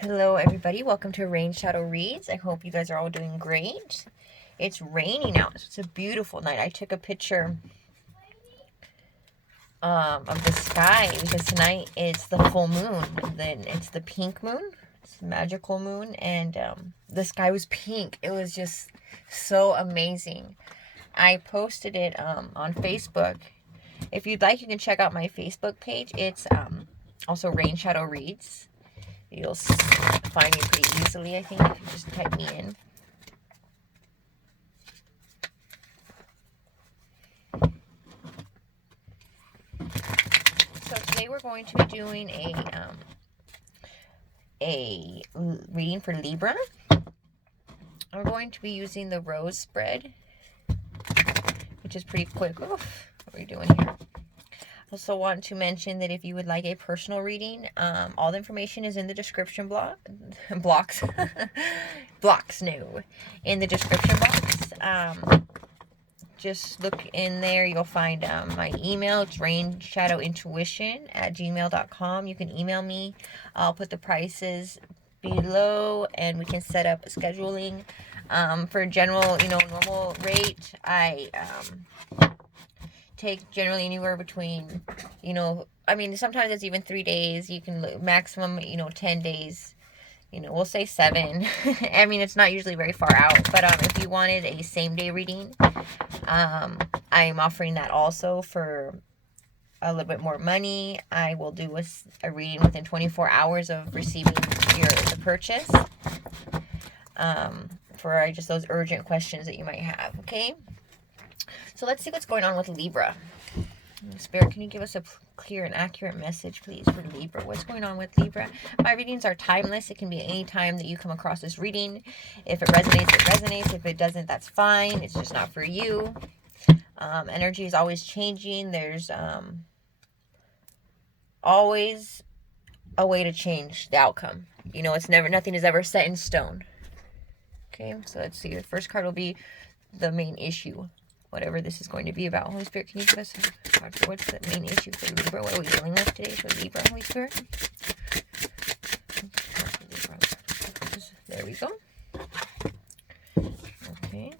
Hello everybody, welcome to Rain Shadow Reads. I hope you guys are all doing great. It's raining out, so it's a beautiful night. I took a picture of the sky because tonight is the full moon. Then it's the pink moon, it's the magical moon, and the sky was pink. It was just so amazing. I posted it on Facebook. If you'd like, you can check out my Facebook page. It's also Rain Shadow Reads. You'll find me pretty easily, I think, if you just type me in. So today we're going to be doing a reading for Libra. I'm going to be using the rose spread, which is pretty quick. Oof, what are we doing here? Also want to mention that if you would like a personal reading, all the information is in the description blocks in the description box. Just look in there, you'll find my email. It's rainshadowintuition@gmail.com. You can email me. I'll put the prices below and we can set up scheduling. For general, normal rate, I take generally anywhere between, sometimes it's even 3 days. You can maximum, 10 days. We'll say 7. I mean, it's not usually very far out. But if you wanted a same-day reading, I'm offering that also for a little bit more money. I will do a reading within 24 hours of receiving the purchase. For just those urgent questions that you might have, okay? So let's see what's going on with Libra. Spirit, can you give us a clear and accurate message, please, for Libra? What's going on with Libra? My readings are timeless. It can be any time that you come across this reading. If it resonates, it resonates. If it doesn't, that's fine. It's just not for you. Energy is always changing. There's always a way to change the outcome. Nothing is ever set in stone. Okay, so let's see. The first card will be the main issue. Whatever this is going to be about. Holy Spirit, can you give us what's the main issue for Libra? What are we dealing with today for Libra, Holy Spirit? There we go. Okay.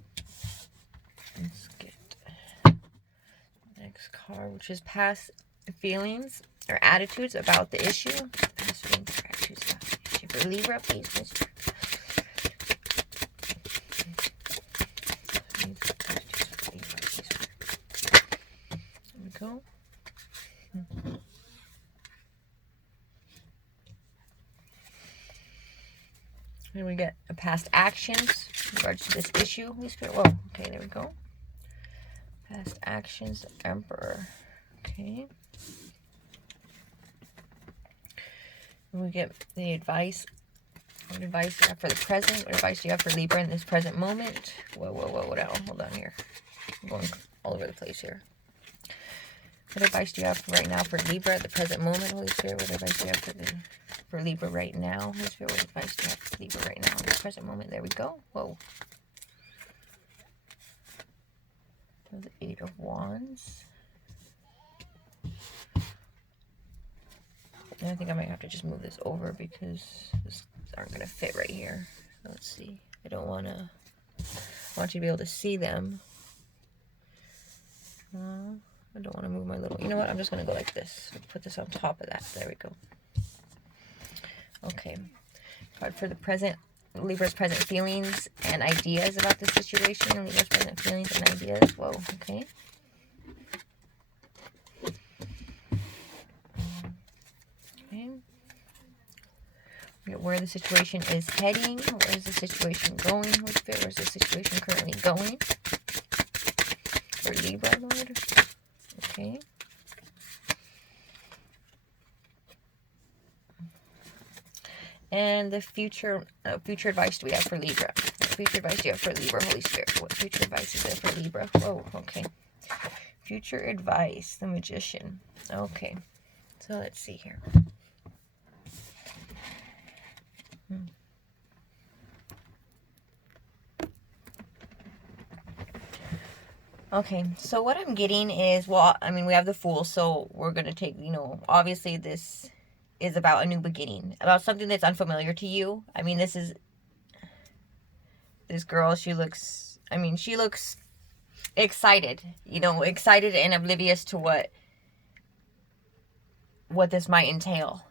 Let's get the next card, which is past feelings or attitudes about the issue. Past feelings or attitudes about the issue for Libra, please, Mr. Go. And we get a past actions in regards to this issue. Holy Spirit. Whoa. Okay, there we go. Past actions, Emperor. Okay. And we get the advice. What advice do you have for the present? What advice do you have for Libra in this present moment? Whoa. What else? Hold on here. I'm going all over the place here. What advice do you have right now for Libra at the present moment, Holy Spirit? What advice do you have for Libra right now, Holy Spirit? What advice do you have for Libra right now in the present moment? There we go. Whoa. The 8 of Wands. And I think I might have to just move this over because this aren't going to fit right here. Let's see. I want you to be able to see them. I don't want to move my little... You know what? I'm just going to go like this. Put this on top of that. There we go. Okay. Card for the present. Libra's present feelings and ideas about the situation. Libra's present feelings and ideas. Whoa. Okay. Okay. Where the situation is heading. Where is the situation going? Where is the situation currently going? For Libra, Lord. Okay. And the future advice do we have for Libra? What future advice do you have for Libra, Holy Spirit? What future advice is there for Libra? Whoa, okay. Future advice, the Magician. Okay. So let's see here. Okay, so what I'm getting is, well, I mean, we have the Fool, so we're going to take, obviously this is about a new beginning, about something that's unfamiliar to you. I mean, this girl, she looks excited, excited and oblivious to what this might entail.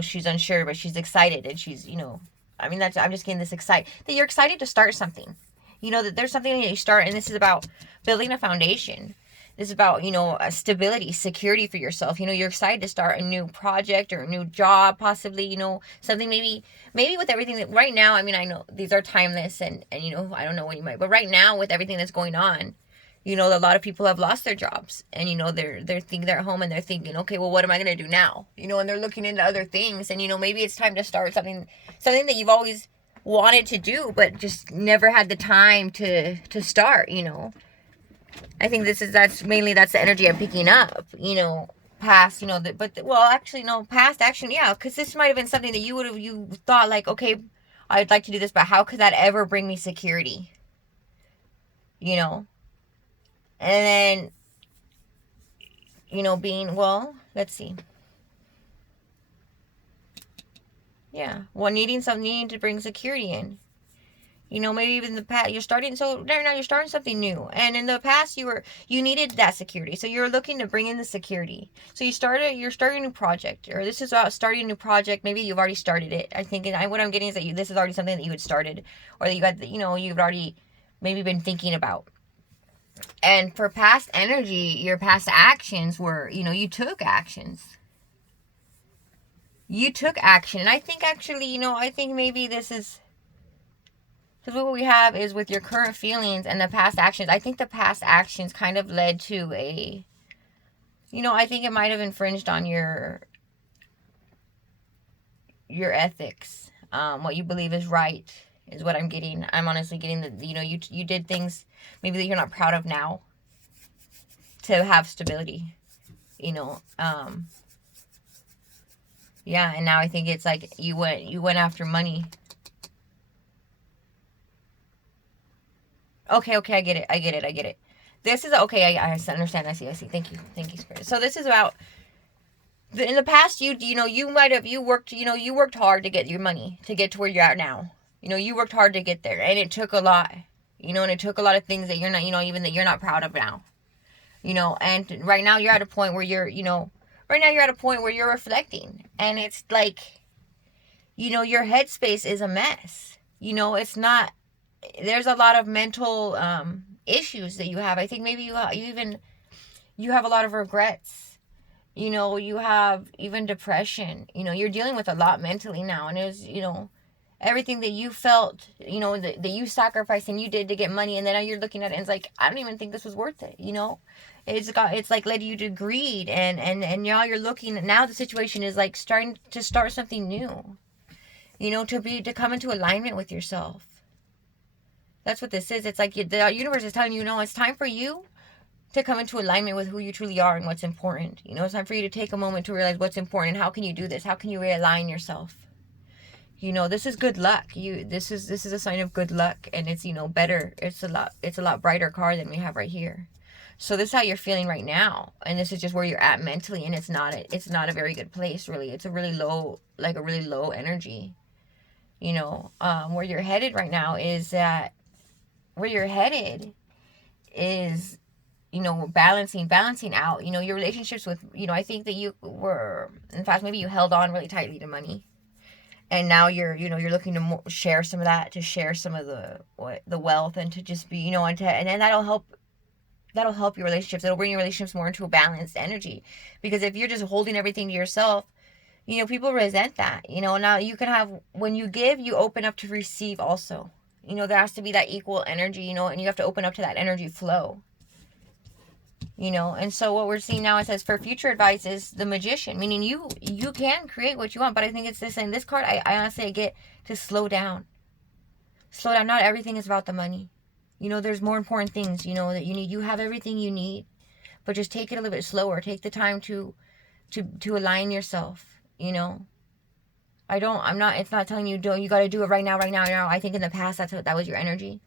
She's unsure, but she's excited, and she's, I'm just getting this excited, that you're excited to start something. That there's something that you start, and this is about building a foundation. This is about, a stability, security for yourself. You're excited to start a new project or a new job, possibly, something maybe with everything that right now, I know these are timeless, and I don't know when you might, but right now with everything that's going on, a lot of people have lost their jobs, and they're thinking, they're at home and they're thinking, okay, well, what am I going to do now? And they're looking into other things, and maybe it's time to start something that you've always wanted to do, but just never had the time to start. I think that's the energy I'm picking up. Past, past action, yeah, because this might have been something that you thought, like, okay, I'd like to do this, but how could that ever bring me security? And then, being, well, let's see. Yeah. Well, needing to bring security in. Maybe even in the past, now you're starting something new. And in the past, you needed that security. So you're looking to bring in the security. So you're starting a new project, or this is about starting a new project. Maybe you've already started it. I think, and what I'm getting is that this is already something that you had started, or that you got, you've already maybe been thinking about. And for past energy, your past actions were, you took actions. You took action. And I think actually, I think maybe this is, because what we have is with your current feelings and the past actions, I think the past actions kind of led to I think it might have infringed on your ethics. What you believe is right is what I'm getting. I'm honestly getting that, you did things maybe that you're not proud of now to have stability, yeah, and now I think it's like you went after money. Okay, I get it. This is, okay, I understand, I see. Thank you, Spirit. So this is about, in the past, you worked hard to get your money, to get to where you're at now. You worked hard to get there, and it took a lot, and it took a lot of things that you're not, even that you're not proud of now. And right now you're at a point where you're reflecting, and it's like, your headspace is a mess. It's not, there's a lot of mental issues that you have. I think maybe you have a lot of regrets. You have even depression. You're dealing with a lot mentally now, and it's, everything that you felt, that you sacrificed and you did to get money, and then now you're looking at it and it's like, I don't even think this was worth it. It's like led you to greed, and now you're looking, now the situation is like starting to start something new. To come into alignment with yourself. That's what this is. It's like the universe is telling you, it's time for you to come into alignment with who you truly are and what's important. It's time for you to take a moment to realize what's important and how can you do this? How can you realign yourself? This is good luck. This is a sign of good luck, and it's, better. It's a lot brighter card than we have right here. So this is how you're feeling right now, and this is just where you're at mentally, and it's not a very good place, really. It's a really low energy. Where you're headed right now is that, where you're headed is, balancing out, your relationships with, I think that you were, in fact, maybe you held on really tightly to money, and now you're looking to share some of that, to share some of the wealth, and to just be, and then that'll help your relationships. It'll bring your relationships more into a balanced energy, because if you're just holding everything to yourself, people resent that. Now you can have, when you give, you open up to receive also. There has to be that equal energy, and you have to open up to that energy flow. And so what we're seeing now, it says for future advice is the Magician, meaning you can create what you want, but I think it's this, and this card, I honestly get to slow down. Not everything is about the money. There's more important things, that you need. You have everything you need, but just take it a little bit slower. Take the time to align yourself, it's not telling you, you got to do it right now. I think in the past, that was your energy.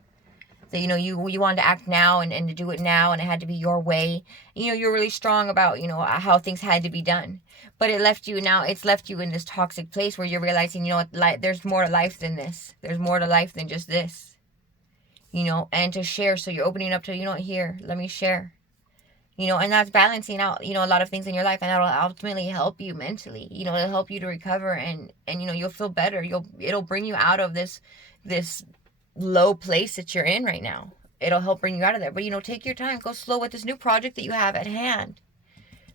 that, you wanted to act now and to do it now, and it had to be your way. You're really strong about, how things had to be done. But it's left you in this toxic place where you're realizing, there's more to life than this. There's more to life than just this. And to share. So you're opening up to, here, let me share. And that's balancing out, a lot of things in your life, and that'll ultimately help you mentally, it'll help you to recover, and you'll feel better. It'll bring you out of this low place that you're in right now. It'll help bring you out of there. But, take your time, go slow with this new project that you have at hand.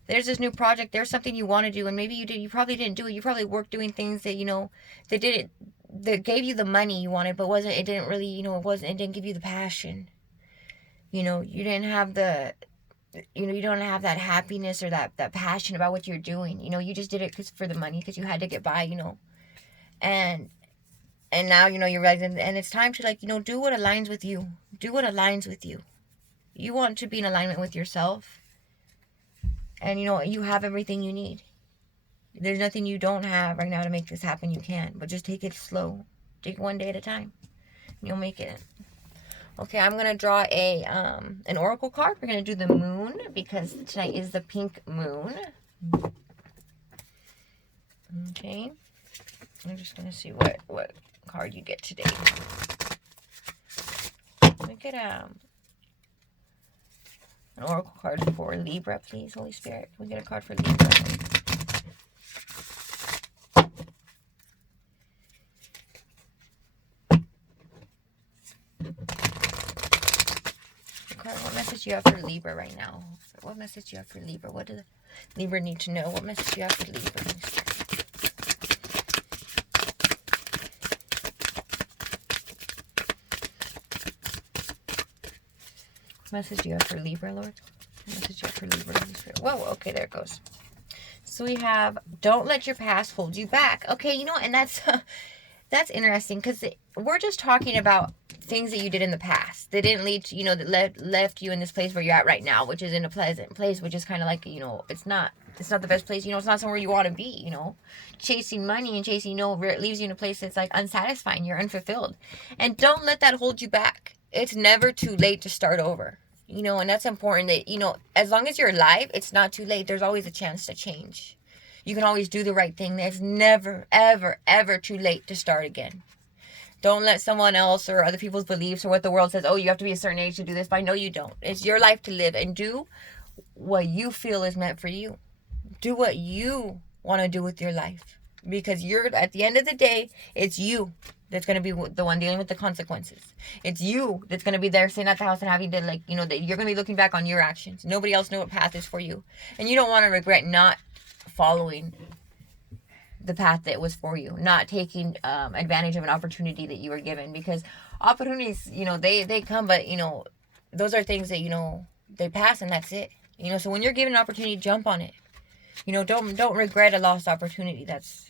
There's this new project, there's something you want to do, and maybe you probably didn't do it. You probably worked doing things that, that gave you the money you wanted, but it didn't give you the passion. You didn't have you don't have that happiness or that passion about what you're doing. You just did it for the money, because you had to get by, and now, you're realizing, and it's time to, do what aligns with you. Do what aligns with you. You want to be in alignment with yourself. And, you have everything you need. There's nothing you don't have right now to make this happen. You can. But just take it slow. Take it one day at a time. You'll make it. Okay, I'm going to draw an oracle card. We're going to do the moon, because tonight is the pink moon. Okay. I'm just going to see what card you get today. Let me get an oracle card for Libra, please, Holy Spirit. Can we get a card for Libra? What message do you have for Libra right now? What message do you have for Libra? What does Libra need to know? What message do you have for Libra? What message do you have for Libra, Lord? What message do you have for Libra? Whoa, okay, there it goes. So we have, don't let your past hold you back. Okay, and that's interesting, because we're just talking about things that you did in the past that didn't lead to, that left you in this place where you're at right now, which is in a pleasant place, which is kind of like, it's not the best place, it's not somewhere you want to be, chasing money and chasing, it leaves you in a place that's like unsatisfying, you're unfulfilled. And don't let that hold you back. It's never too late to start over, and that's important that, as long as you're alive, it's not too late. There's always a chance to change. You can always do the right thing. There's never, ever, ever too late to start again. Don't let someone else or other people's beliefs or what the world says, oh, you have to be a certain age to do this. But I know you don't. It's your life to live, and do what you feel is meant for you. Do what you want to do with your life, because at the end of the day, it's you that's going to be the one dealing with the consequences. It's you that's going to be there sitting at the house and having to, that you're going to be looking back on your actions. Nobody else knows what path is for you. And you don't want to regret not following the path that was for you, not taking advantage of an opportunity that you were given, because opportunities, they come, but those are things that they pass, and that's it. So when you're given an opportunity, jump on it. Don't regret a lost opportunity. That's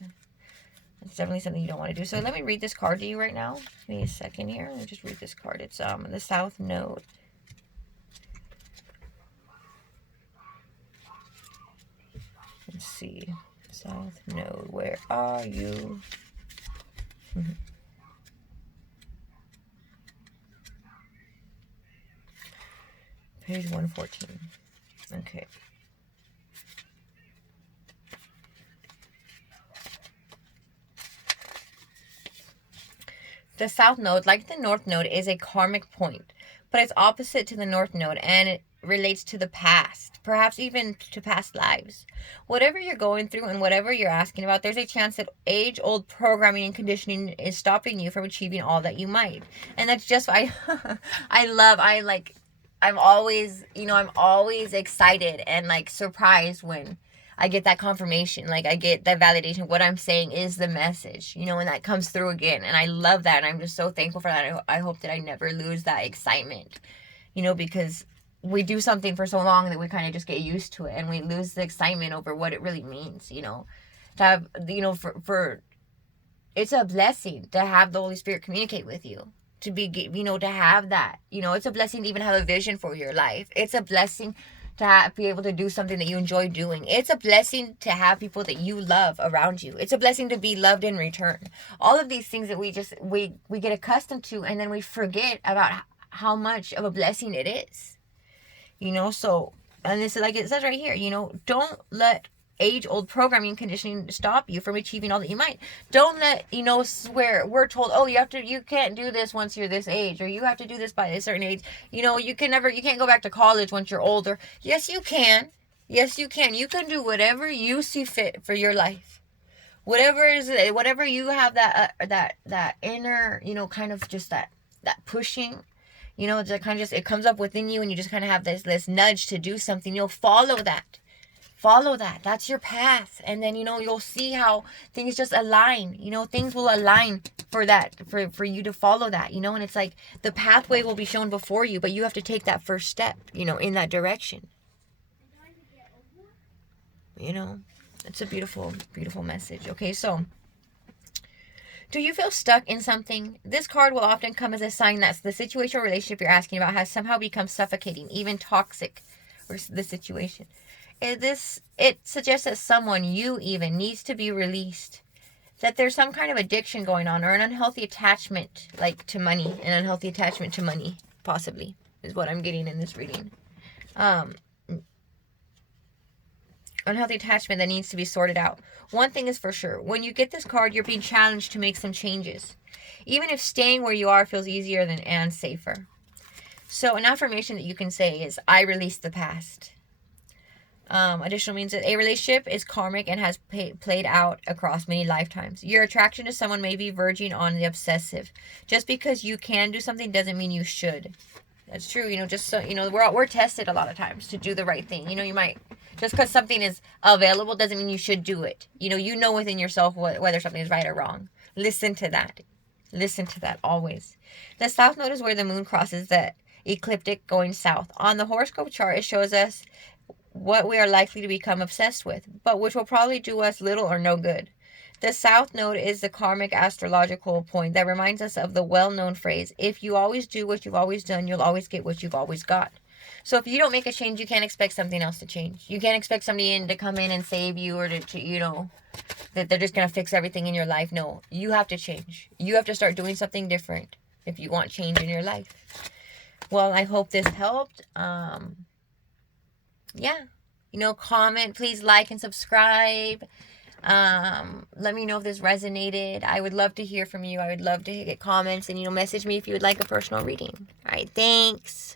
definitely something you don't want to do. So let me read this card to you right now. Give me a second here. Let me just read this card. It's the South Node. Let's see. South Node, where are you? Page 114. Okay. The South Node, like the North Node, is a karmic point, but it's opposite to the North Node, and it relates to the past, perhaps even to past lives. Whatever you're going through and whatever you're asking about, there's a chance that age-old programming and conditioning is stopping you from achieving all that you might. And that's just what I'm always excited and surprised when I get that confirmation. I get that validation. What I'm saying is the message, and that comes through again. And I love that. And I'm just so thankful for that. I hope that I never lose that excitement, because we do something for so long that we kind of just get used to it, and we lose the excitement over what it really means, to have, for it's a blessing to have the Holy Spirit communicate with you, to be, to have that, it's a blessing to even have a vision for your life. It's a blessing to be able to do something that you enjoy doing. It's a blessing to have people that you love around you. It's a blessing to be loved in return. All of these things that we get accustomed to, and then we forget about how much of a blessing it is. You know, so, and this is like it says right here, you know, don't let age-old programming and conditioning stop you from achieving all that you might. Don't let, you know, where we're told, oh, you can't do this once you're this age, or you have to do this by a certain age. You know, you can't go back to college once you're older. Yes, you can. Yes, you can. You can do whatever you see fit for your life. Whatever you have that inner, you know, kind of just that pushing, you know, it kind of just, it comes up within you, and you just kind of have this nudge to do something. You'll follow that. That's your path. And then, you know, you'll see how things just align. You know, things will align for that, for you to follow that, you know. And it's like the pathway will be shown before you, but you have to take that first step, you know, in that direction. You know, it's a beautiful, beautiful message. Okay, so do you feel stuck in something? This card will often come as a sign that the situation or relationship you're asking about has somehow become suffocating, even toxic, or the situation. It suggests that someone, you even, needs to be released. That there's some kind of addiction going on, or an unhealthy attachment, like to money. An unhealthy attachment to money, possibly, is what I'm getting in this reading. Unhealthy attachment that needs to be sorted out. One thing is for sure, when you get this card, you're being challenged to make some changes, even if staying where you are feels easier and safer. So an affirmation that you can say is, I release the past. Additional means that a relationship is karmic and has played out across many lifetimes. Your attraction to someone may be verging on the obsessive. Just because you can do something doesn't mean you should. That's true. You know, just so, you know, we're tested a lot of times to do the right thing. You know, you might, just because something is available doesn't mean you should do it. You know within yourself whether something is right or wrong. Listen to that. Listen to that always. The south node is where the moon crosses the ecliptic going south. On the horoscope chart, it shows us what we are likely to become obsessed with, but which will probably do us little or no good. The south node is the karmic astrological point that reminds us of the well-known phrase, if you always do what you've always done, you'll always get what you've always got. So if you don't make a change, you can't expect something else to change. You can't expect somebody to come in and save you, or to you know, that they're just going to fix everything in your life. No, you have to change. You have to start doing something different if you want change in your life. Well, I hope this helped. Yeah, you know, comment, please like and subscribe. Let me know if this resonated. I would love to hear from you. I would love to get comments, and, you know, message me if you would like a personal reading. All right, thanks.